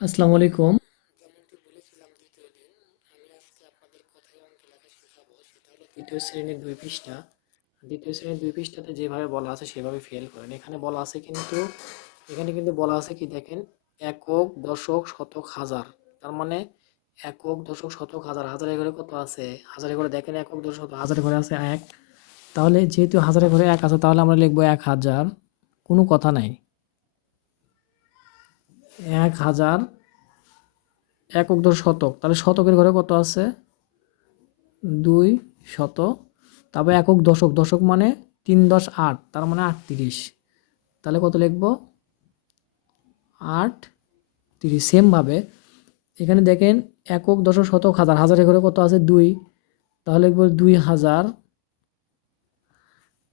আসসালামু আলাইকুম। যেমনটি বলেছিলাম দ্বিতীয় দিন, আমি আজকে আপনাদের কথায় অঙ্ক লেখা শেখাবো। সেটা হলো দ্বিতীয় শ্রেণীর ২ পৃষ্ঠা। দ্বিতীয় শ্রেণীর ২ পৃষ্ঠাতে যেভাবে বলা আছে সেভাবে ফেল করেন। এখানে কিন্তু বলা আছে কি দেখেন, একক, দশক, শতক, হাজার। তার মানে একক, দশক, শতক, হাজার। হাজারে ঘরে কত আছে? হাজারে ঘরে দেখেন একক, দশক, শতক। হাজারে ঘরে আছে ১। তাহলে যেহেতু হাজারে ঘরে ১ আছে তাহলে আমরা লিখব ১০০০। কোনো কথা নাই। ১০০০ একক, দশক, শতক। তাহলে শতকের ঘরে কত আছে? ২ শত। তারপর একক, দশক। দশক মানে ৩ × ১০ = ৮, তার মানে ৩৮। তাহলে কত লিখব? ৩৮। সেমভাবে এখানে দেখেন একক, দশক, শতক, হাজার। হাজারের ঘরে কত আছে? ২। তাহলে লিখব ২০০০।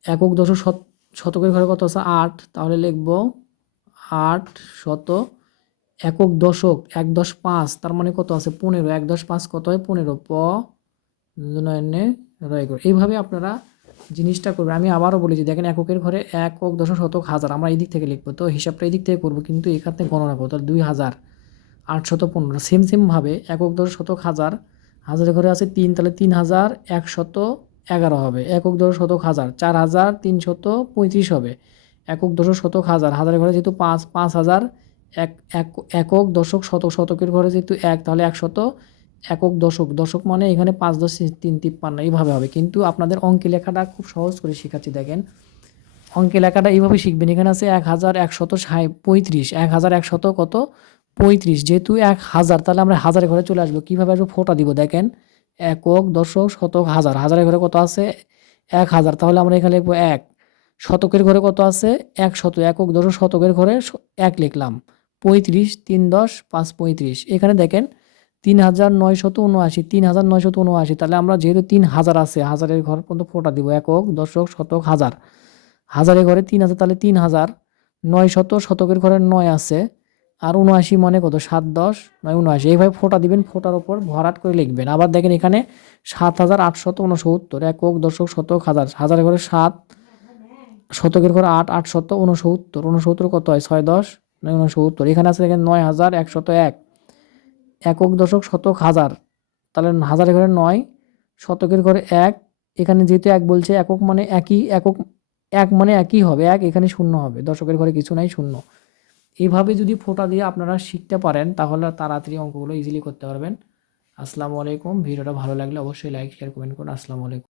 একক, দশক, শতকের ঘরে কত আছে? ৮। তাহলে লিখব ৮ শত। একক, দশক ১/১০ = ৫, তার মানে কত আছে? ১৫। ১/৫ কত হয়? ১৫। এইভাবে আপনারা জিনিসটা করবেন। আমি আবারও বলেছি, দেখেন এককের ঘরে একক, দশক, শতক, হাজার। আমরা এই দিক থেকে লিখবো, তো হিসাবটা এই দিক থেকে করবো, কিন্তু এখান থেকে গণনা করবো। তাহলে ২০০০ ৮১৫। সেমভাবে একক, দশক, শতক, হাজার। হাজারের ঘরে আছে ৩, তাহলে ৩১১১ হবে। একক, দশক, শতক, হাজার ৪৩৩৫ হবে। একক, দশক, শতক, হাজার। হাজারের ঘরে যেহেতু ৫, ৫০০০। একক, দশক, শতক। শতকের ঘরে যেহেতু ১, তাহলে ১০০। একক, দশক। দশক মানে এখানে ৫ × ১০ = ৩৫৩। এইভাবে হবে, কিন্তু আপনাদের অঙ্কে লেখাটা খুব সহজ করে শেখাচ্ছি। দেখেন অঙ্কে লেখাটা এইভাবে শিখবেন। এখানে আছে ১১৩৫। ১১০০ কত? ৩৫। যেহেতু ১০০০, তাহলে আমরা হাজারের ঘরে চলে আসবো। কীভাবে আসবো? ফোঁটা দিব। দেখেন একক, দশক, শতক, হাজার। হাজারের ঘরে কত আছে? ১০০০। তাহলে আমরা এখানে লিখবো ১। শতকের ঘরে কত আছে? ১০০। একক, দশক, শতকের ঘরে ১ লিখলাম। ৩৫, ৩ × ১০ = ৫ × ৩৫। এখানে দেখেন ৩৯৭৯। ৩৯৭৯। তাহলে আমরা যেহেতু ৩০০০ আছে, হাজারের ঘর পর্যন্ত ফোঁটা দিব। একক, দশক, শতক, হাজার। হাজারের ঘরে ৩ আছে, তাহলে ৩০০০। ৯শত, শতকের ঘরে ৯ আছে। আর ৭৯ মানে কত? ৭×১০ = ৭৯। এইভাবে ফোঁটা দিবেন, ফোঁটার উপর ভরাট করে লিখবেন। আবার দেখেন এখানে ৭৮৬৯। একক, দশক, শতক, হাজার। হাজারের ঘরে ৭, শতকের ঘরে ৮, ৮৬৯। ৬৯ কত হয়? ৬×১০ = ৬৯। এখানে আছে দেখেন ৯১০১। একক, দশক, শতক, হাজার। তাহলে হাজারের ঘরে ৯, শতকের ঘরে ১। এখানে যেহেতু ১ বলছে, একক মানে একই। একক ১ মানে একই হবে ১, এখানে শূন্য হবে। দশকের ঘরে কিছু নাই, শূন্য। এইভাবে যদি ফোঁটা দিয়ে আপনারা শিখতে পারেন তাহলে তাড়াতাড়ি অঙ্কগুলো ইজিলি করতে পারবেন। আসসালামু আলাইকুম। ভিডিওটা ভালো লাগলে অবশ্যই লাইক, শেয়ার, কমেন্ট করুন। আসসালামু আলাইকুম।